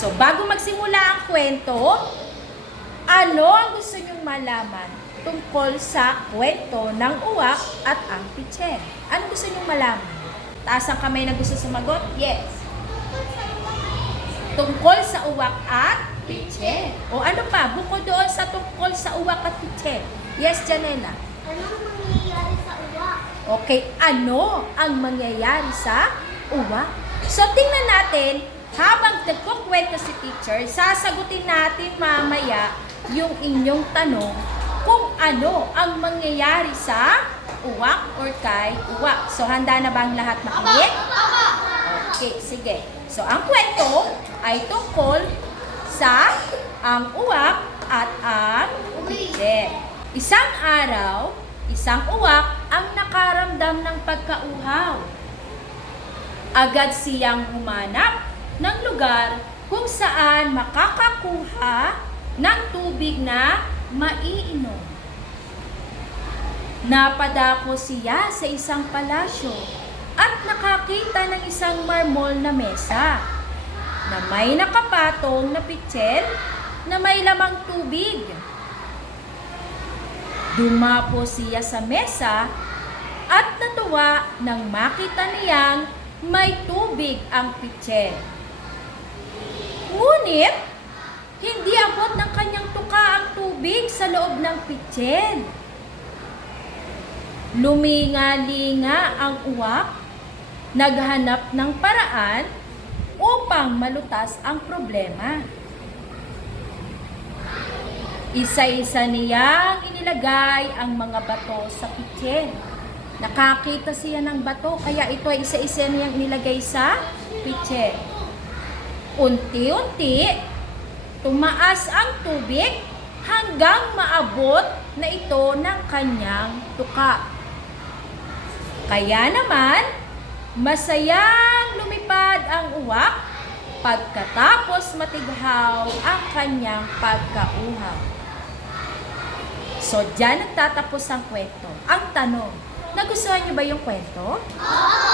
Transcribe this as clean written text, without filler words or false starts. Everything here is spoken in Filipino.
So, bago magsimula ang kwento, ano ang gusto nyong malaman tungkol sa kwento ng uwak at ang pitser? Ano gusto nyong malaman? Taas ang kamay na gusto sumagot? Yes. Tungkol sa uwak at pitser. O ano pa? Bukod doon sa tungkol sa uwak at pitser. Yes, Janela. Ano ang mangyayari sa uwak? Okay, ano ang mangyayari sa uwak? So, tingnan natin, habang nagkukwento si teacher, sasagutin natin mamaya yung inyong tanong kung ano ang mangyayari sa uwak or kay uwak. So, handa na ba ang lahat makinig? Okay, sige. So, ang kwento ay tungkol sa ang uwak at ang pitser. Isang araw, isang uwak ang nakaramdam ng pagkauhaw. Agad siyang humanap ng lugar kung saan makakakuha ng tubig na maiinom. Napadako siya sa isang palasyo at nakakita ng isang marmol na mesa na may nakapatong na pitser na may lamang tubig. Dumapo siya sa mesa at natuwa nang makita niyang may tubig ang pitser. Ngunit, hindi abot ng kanyang tuka ang tubig sa loob ng pitser. Luminga-linga ang uwak, naghanap ng paraan upang malutas ang problema. Isa-isa niyang inilagay ang mga bato sa pitser. Nakakita siya ng bato, kaya ito ay isa-isa niyang inilagay sa pitser. Unti-unti, tumaas ang tubig hanggang maabot na ito ng kanyang tuka. Kaya naman, masayang lumipad ang uwak pagkatapos matighaw ang kanyang pagkauhaw. So, dyan nagtatapos ang kwento. Ang tanong, nagustuhan niyo ba yung kwento? Oo!